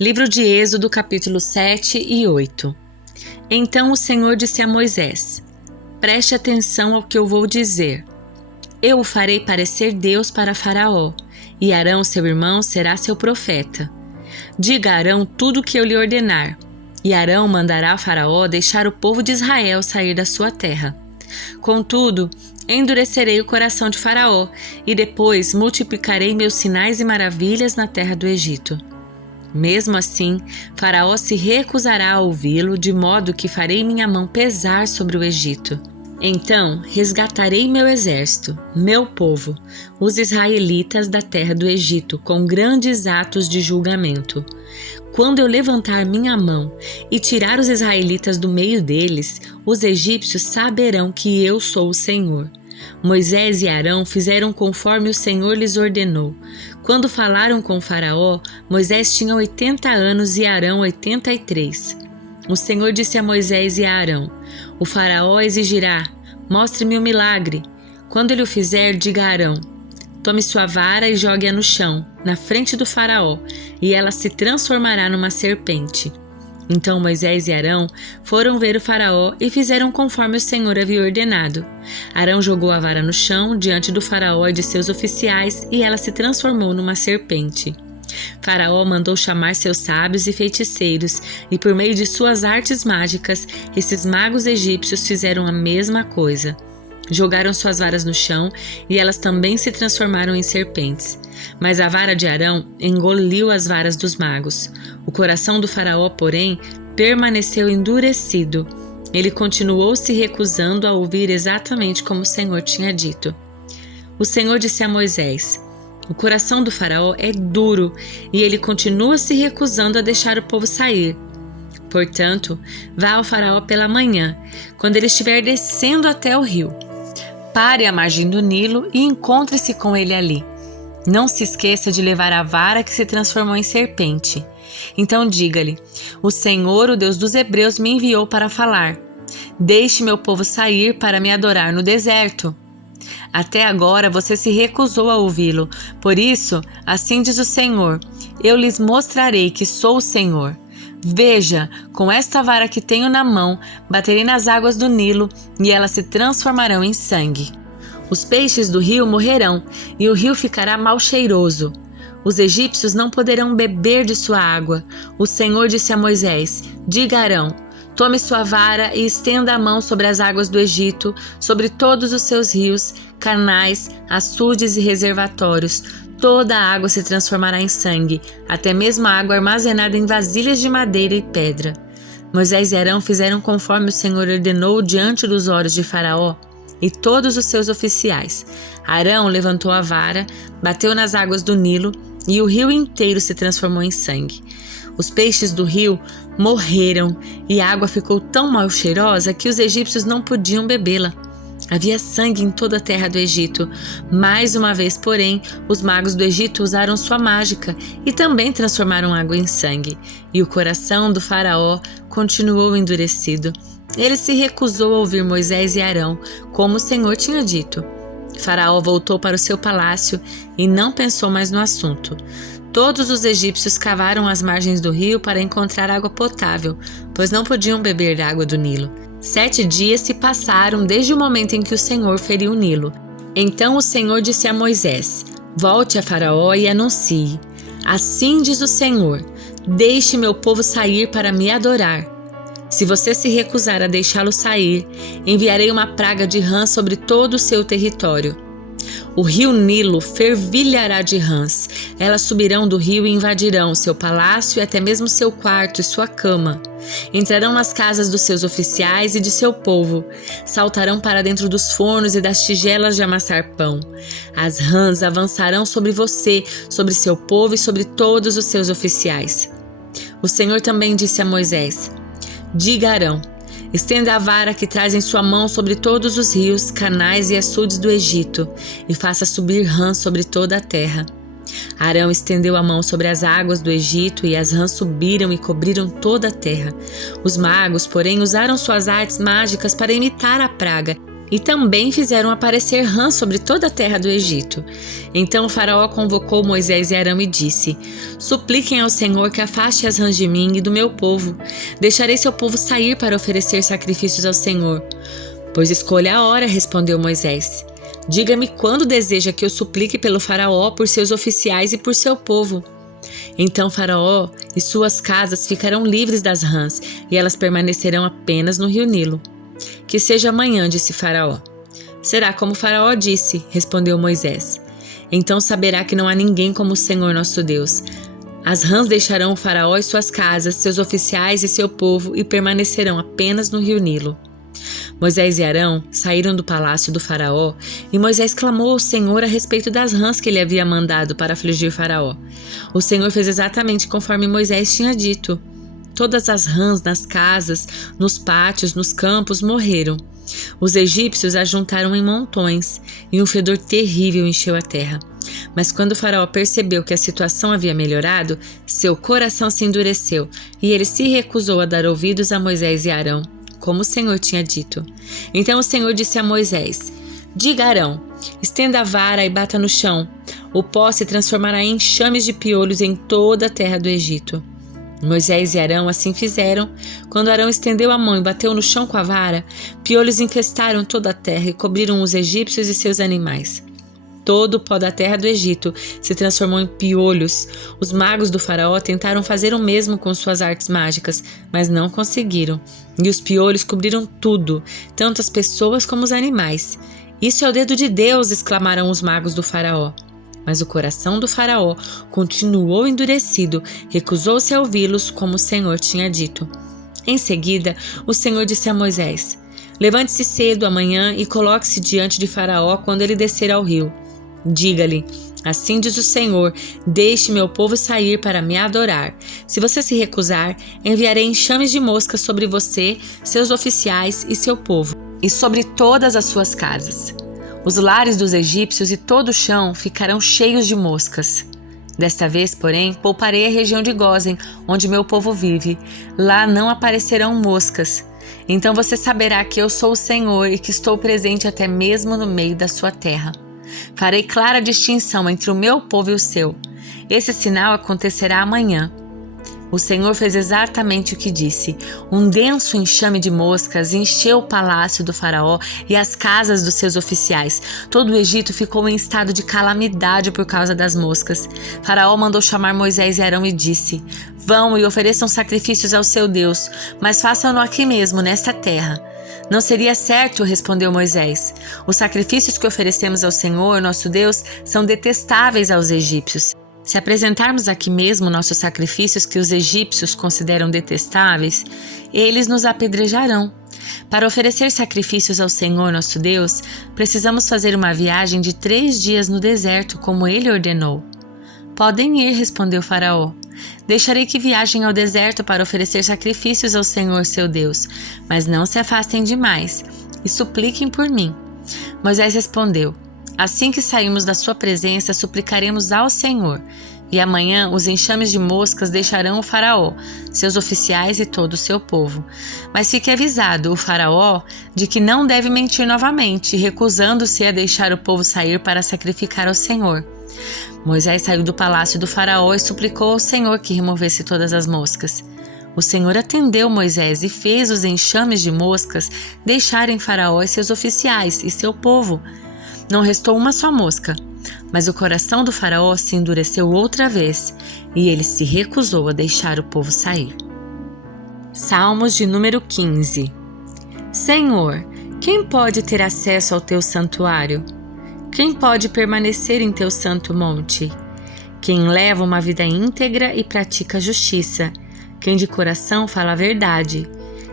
Livro de Êxodo, capítulo 7 e 8. Então o Senhor disse a Moisés: preste atenção ao que eu vou dizer. Eu o farei parecer Deus para Faraó, e Arão, seu irmão, será seu profeta. Diga a Arão tudo o que eu lhe ordenar, e Arão mandará a Faraó deixar o povo de Israel sair da sua terra. Contudo, endurecerei o coração de Faraó, e depois multiplicarei meus sinais e maravilhas na terra do Egito. Mesmo assim, Faraó se recusará a ouvi-lo, de modo que farei minha mão pesar sobre o Egito. Então resgatarei meu exército, meu povo, os israelitas da terra do Egito, com grandes atos de julgamento. Quando eu levantar minha mão e tirar os israelitas do meio deles, os egípcios saberão que eu sou o Senhor. Moisés e Arão fizeram conforme o Senhor lhes ordenou. Quando falaram com Faraó, Moisés tinha 80 anos e Arão 83. O Senhor disse a Moisés e a Arão: o Faraó exigirá: mostre-me o milagre. Quando ele o fizer, diga a Arão: tome sua vara e jogue-a no chão, na frente do Faraó, e ela se transformará numa serpente. Então Moisés e Arão foram ver o Faraó e fizeram conforme o Senhor havia ordenado. Arão jogou a vara no chão diante do Faraó e de seus oficiais, e ela se transformou numa serpente. Faraó mandou chamar seus sábios e feiticeiros, e por meio de suas artes mágicas, esses magos egípcios fizeram a mesma coisa. Jogaram suas varas no chão, e elas também se transformaram em serpentes. Mas a vara de Arão engoliu as varas dos magos. O coração do Faraó, porém, permaneceu endurecido. Ele continuou se recusando a ouvir exatamente como o Senhor tinha dito. O Senhor disse a Moisés: o coração do Faraó é duro, e ele continua se recusando a deixar o povo sair. Portanto, vá ao Faraó pela manhã, quando ele estiver descendo até o rio. Pare à margem do Nilo e encontre-se com ele ali. Não se esqueça de levar a vara que se transformou em serpente. Então diga-lhe: o Senhor, o Deus dos Hebreus, me enviou para falar. Deixe meu povo sair para me adorar no deserto. Até agora você se recusou a ouvi-lo. Por isso, assim diz o Senhor: eu lhes mostrarei que sou o Senhor. Veja, com esta vara que tenho na mão, baterei nas águas do Nilo, e elas se transformarão em sangue. Os peixes do rio morrerão, e o rio ficará mal cheiroso. Os egípcios não poderão beber de sua água. O Senhor disse a Moisés: diga a Arão: tome sua vara e estenda a mão sobre as águas do Egito, sobre todos os seus rios, canais, açudes e reservatórios. Toda a água se transformará em sangue, até mesmo a água armazenada em vasilhas de madeira e pedra. Moisés e Arão fizeram conforme o Senhor ordenou diante dos olhos de Faraó e todos os seus oficiais. Arão levantou a vara, bateu nas águas do Nilo, e o rio inteiro se transformou em sangue. Os peixes do rio morreram, e a água ficou tão mal cheirosa que os egípcios não podiam bebê-la. Havia sangue em toda a terra do Egito. Mais uma vez, porém, os magos do Egito usaram sua mágica e também transformaram água em sangue. E o coração do Faraó continuou endurecido. Ele se recusou a ouvir Moisés e Arão, como o Senhor tinha dito. Faraó voltou para o seu palácio e não pensou mais no assunto. Todos os egípcios cavaram as margens do rio para encontrar água potável, pois não podiam beber da água do Nilo. 7 dias se passaram desde o momento em que o Senhor feriu o Nilo. Então o Senhor disse a Moisés: volte a Faraó e anuncie: assim diz o Senhor, deixe meu povo sair para me adorar. Se você se recusar a deixá-lo sair, enviarei uma praga de rãs sobre todo o seu território. O rio Nilo fervilhará de rãs. Elas subirão do rio e invadirão seu palácio e até mesmo seu quarto e sua cama. Entrarão nas casas dos seus oficiais e de seu povo. Saltarão para dentro dos fornos e das tigelas de amassar pão. As rãs avançarão sobre você, sobre seu povo e sobre todos os seus oficiais. O Senhor também disse a Moisés: diga a Arão: estenda a vara que traz em sua mão sobre todos os rios, canais e açudes do Egito, e faça subir rãs sobre toda a terra. Arão estendeu a mão sobre as águas do Egito, e as rãs subiram e cobriram toda a terra. Os magos, porém, usaram suas artes mágicas para imitar a praga, E também fizeram aparecer rãs sobre toda a terra do Egito. Então o faraó convocou Moisés e Arão e disse: Supliquem ao Senhor que afaste as rãs de mim e do meu povo. Deixarei seu povo sair para oferecer sacrifícios ao Senhor. Pois escolha a hora, respondeu Moisés. Diga-me quando deseja que eu suplique pelo faraó, por seus oficiais e por seu povo. Então Faraó e suas casas ficarão livres das rãs, e elas permanecerão apenas no rio Nilo. Que seja amanhã, disse Faraó. Será como Faraó disse, respondeu Moisés. Então saberá que não há ninguém como o Senhor nosso Deus. As rãs deixarão o Faraó e suas casas, seus oficiais e seu povo, e permanecerão apenas no rio Nilo. Moisés e Arão saíram do palácio do faraó e Moisés clamou ao Senhor a respeito das rãs que ele havia mandado para afligir Faraó. O Senhor fez exatamente conforme Moisés tinha dito. Todas as rãs nas casas, nos pátios, nos campos morreram. Os egípcios as juntaram em montões e um fedor terrível encheu a terra. Mas quando Faraó percebeu que a situação havia melhorado, seu coração se endureceu e ele se recusou a dar ouvidos a Moisés e Arão, como o Senhor tinha dito. Então o Senhor disse a Moisés: Diga a Arão, estenda a vara e bata no chão. O pó se transformará em enxames de piolhos em toda a terra do Egito. Moisés e Arão assim fizeram. Quando Arão estendeu a mão e bateu no chão com a vara, piolhos infestaram toda a terra e cobriram os egípcios e seus animais. Todo o pó da terra do Egito se transformou em piolhos. Os magos do faraó tentaram fazer o mesmo com suas artes mágicas, mas não conseguiram. E os piolhos cobriram tudo, tanto as pessoas como os animais. Isso é o dedo de Deus, exclamaram os magos do faraó. Mas o coração do faraó continuou endurecido, recusou-se a ouvi-los como o Senhor tinha dito. Em seguida, o Senhor disse a Moisés: Levante-se cedo amanhã e coloque-se diante de Faraó quando ele descer ao rio. Diga-lhe: Assim diz o Senhor, deixe meu povo sair para me adorar. Se você se recusar, enviarei enxames de moscas sobre você, seus oficiais e seu povo, e sobre todas as suas casas. Os lares dos egípcios e todo o chão ficarão cheios de moscas. Desta vez, porém, pouparei a região de Gósen, onde meu povo vive. Lá não aparecerão moscas. Então você saberá que eu sou o Senhor e que estou presente até mesmo no meio da sua terra. Farei clara distinção entre o meu povo e o seu. Esse sinal acontecerá amanhã. O Senhor fez exatamente o que disse. Um denso enxame de moscas encheu o palácio do faraó e as casas dos seus oficiais. Todo o Egito ficou em estado de calamidade por causa das moscas. Faraó mandou chamar Moisés e Arão e disse: Vão e ofereçam sacrifícios ao seu Deus, mas façam-no aqui mesmo, nesta terra. Não seria certo, respondeu Moisés. Os sacrifícios que oferecemos ao Senhor, nosso Deus, são detestáveis aos egípcios. Se apresentarmos aqui mesmo nossos sacrifícios que os egípcios consideram detestáveis, eles nos apedrejarão. Para oferecer sacrifícios ao Senhor, nosso Deus, precisamos fazer uma viagem de 3 dias no deserto, como ele ordenou. Podem ir, respondeu Faraó. Deixarei que viajem ao deserto para oferecer sacrifícios ao Senhor, seu Deus, mas não se afastem demais e supliquem por mim. Moisés respondeu: Assim que sairmos da sua presença, suplicaremos ao Senhor, e amanhã os enxames de moscas deixarão o faraó, seus oficiais e todo o seu povo. Mas fique avisado, o faraó, de que não deve mentir novamente, recusando-se a deixar o povo sair para sacrificar ao Senhor. Moisés saiu do palácio do faraó e suplicou ao Senhor que removesse todas as moscas. O Senhor atendeu Moisés e fez os enxames de moscas deixarem Faraó e seus oficiais e seu povo. Não restou uma só mosca, mas o coração do Faraó se endureceu outra vez e ele se recusou a deixar o povo sair. Salmos de número 15. Senhor, quem pode ter acesso ao teu santuário? Quem pode permanecer em teu santo monte? Quem leva uma vida íntegra e pratica a justiça, quem de coração fala a verdade,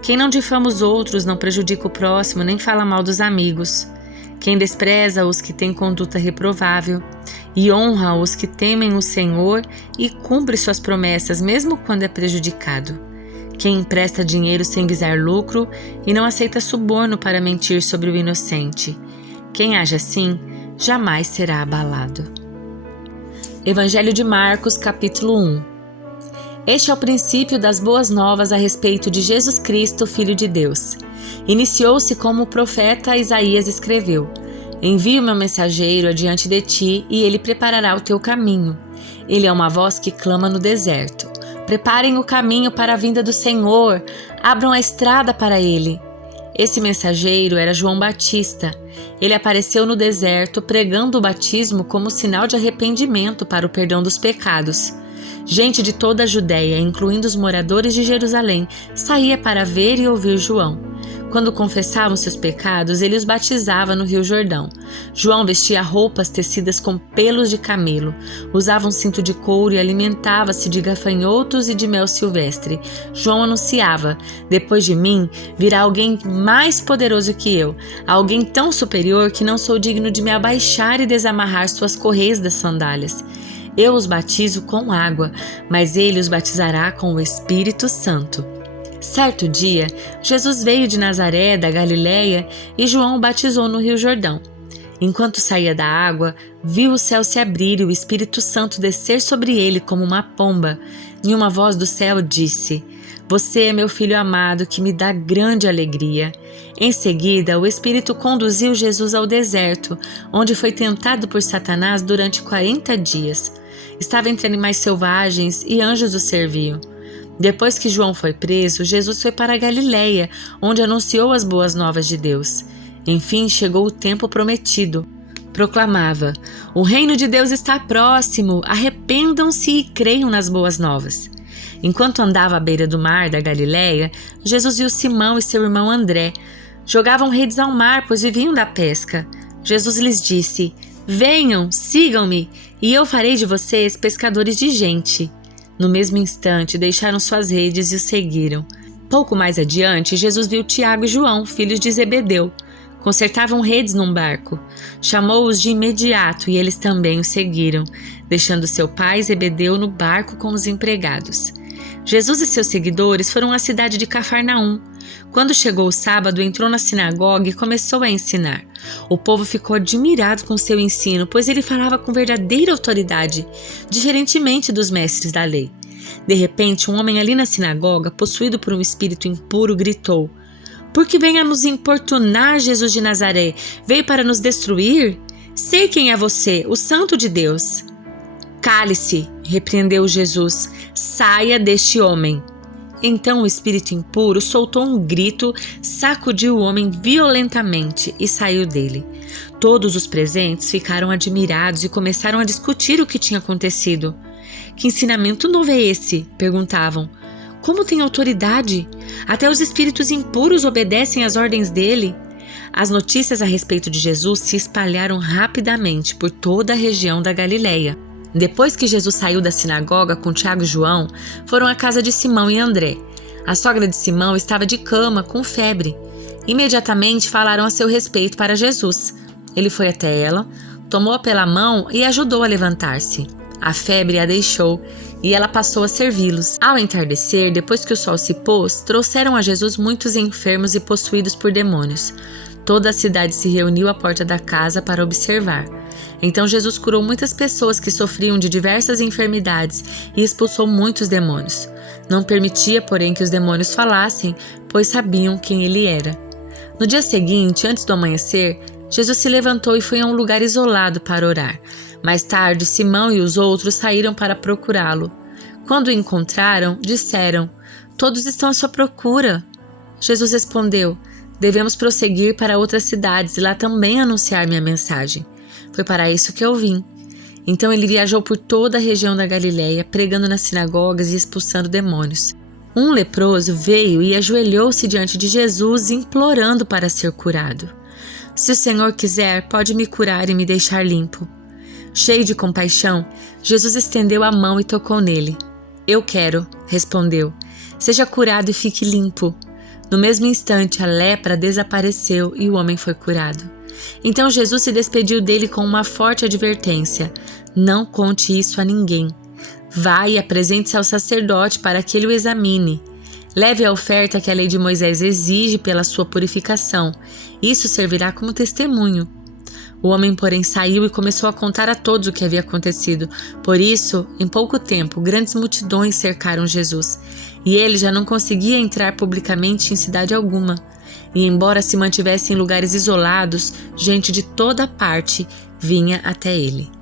quem não difama os outros, não prejudica o próximo, nem fala mal dos amigos, quem despreza os que têm conduta reprovável e honra os que temem o Senhor e cumpre suas promessas mesmo quando é prejudicado, quem empresta dinheiro sem visar lucro e não aceita suborno para mentir sobre o inocente, quem age assim jamais será abalado. Evangelho de Marcos, capítulo 1. Este é o princípio das boas novas a respeito de Jesus Cristo, Filho de Deus. Iniciou-se como o profeta Isaías escreveu: Envio meu mensageiro adiante de ti, e ele preparará o teu caminho. Ele é uma voz que clama no deserto: Preparem o caminho para a vinda do Senhor, abram a estrada para ele. Esse mensageiro era João Batista. Ele apareceu no deserto pregando o batismo como sinal de arrependimento para o perdão dos pecados. Gente de toda a Judéia, incluindo os moradores de Jerusalém, saía para ver e ouvir João. Quando confessavam seus pecados, ele os batizava no Rio Jordão. João vestia roupas tecidas com pelos de camelo, usava um cinto de couro e alimentava-se de gafanhotos e de mel silvestre. João anunciava: Depois de mim virá alguém mais poderoso que eu, alguém tão superior que não sou digno de me abaixar e desamarrar suas correias das sandálias. Eu os batizo com água, mas ele os batizará com o Espírito Santo. Certo dia, Jesus veio de Nazaré, da Galiléia, e João o batizou no Rio Jordão. Enquanto saía da água, viu o céu se abrir e o Espírito Santo descer sobre ele como uma pomba. E uma voz do céu disse: Você é meu filho amado, que me dá grande alegria. Em seguida, o Espírito conduziu Jesus ao deserto, onde foi tentado por Satanás durante 40 dias. Estava entre animais selvagens e anjos o serviam. Depois que João foi preso, Jesus foi para a Galiléia, onde anunciou as boas novas de Deus. Enfim, chegou o tempo prometido. Proclamava: O reino de Deus está próximo, arrependam-se e creiam nas boas novas. Enquanto andava à beira do mar da Galiléia, Jesus viu Simão e seu irmão André. Jogavam redes ao mar, pois viviam da pesca. Jesus lhes disse: Venham, sigam-me, e eu farei de vocês pescadores de gente. No mesmo instante, deixaram suas redes e o seguiram. Pouco mais adiante, Jesus viu Tiago e João, filhos de Zebedeu. Consertavam redes num barco. Chamou-os de imediato e eles também o seguiram, deixando seu pai Zebedeu no barco com os empregados. Jesus e seus seguidores foram à cidade de Cafarnaum. Quando chegou o sábado, entrou na sinagoga e começou a ensinar. O povo ficou admirado com seu ensino, pois ele falava com verdadeira autoridade, diferentemente dos mestres da lei. De repente, um homem ali na sinagoga, possuído por um espírito impuro, gritou: Por que vem a nos importunar, Jesus de Nazaré? Veio para nos destruir? Sei quem é você, o Santo de Deus. Cale-se, repreendeu Jesus, saia deste homem. Então o espírito impuro soltou um grito, sacudiu o homem violentamente e saiu dele. Todos os presentes ficaram admirados e começaram a discutir o que tinha acontecido. Que ensinamento novo é esse? Perguntavam. Como tem autoridade? Até os espíritos impuros obedecem às ordens dele. As notícias a respeito de Jesus se espalharam rapidamente por toda a região da Galiléia. Depois que Jesus saiu da sinagoga com Tiago e João, foram à casa de Simão e André. A sogra de Simão estava de cama, com febre. Imediatamente falaram a seu respeito para Jesus. Ele foi até ela, tomou-a pela mão e ajudou a levantar-se. A febre a deixou e ela passou a servi-los. Ao entardecer, depois que o sol se pôs, trouxeram a Jesus muitos enfermos e possuídos por demônios. Toda a cidade se reuniu à porta da casa para observar. Então Jesus curou muitas pessoas que sofriam de diversas enfermidades e expulsou muitos demônios. Não permitia, porém, que os demônios falassem, pois sabiam quem ele era. No dia seguinte, antes do amanhecer, Jesus se levantou e foi a um lugar isolado para orar. Mais tarde, Simão e os outros saíram para procurá-lo. Quando o encontraram, disseram: Todos estão à sua procura. Jesus respondeu: Devemos prosseguir para outras cidades e lá também anunciar minha mensagem. Foi para isso que eu vim. Então ele viajou por toda a região da Galiléia, pregando nas sinagogas e expulsando demônios. Um leproso veio e ajoelhou-se diante de Jesus, implorando para ser curado. Se o Senhor quiser, pode me curar e me deixar limpo. Cheio de compaixão, Jesus estendeu a mão e tocou nele. Eu quero, respondeu. Seja curado e fique limpo. No mesmo instante, a lepra desapareceu e o homem foi curado. Então Jesus se despediu dele com uma forte advertência: não conte isso a ninguém. Vá e apresente-se ao sacerdote para que ele o examine. Leve a oferta que a lei de Moisés exige pela sua purificação. Isso servirá como testemunho. O homem, porém, saiu e começou a contar a todos o que havia acontecido. Por isso, em pouco tempo, grandes multidões cercaram Jesus, e ele já não conseguia entrar publicamente em cidade alguma. E embora se mantivesse em lugares isolados, gente de toda parte vinha até ele.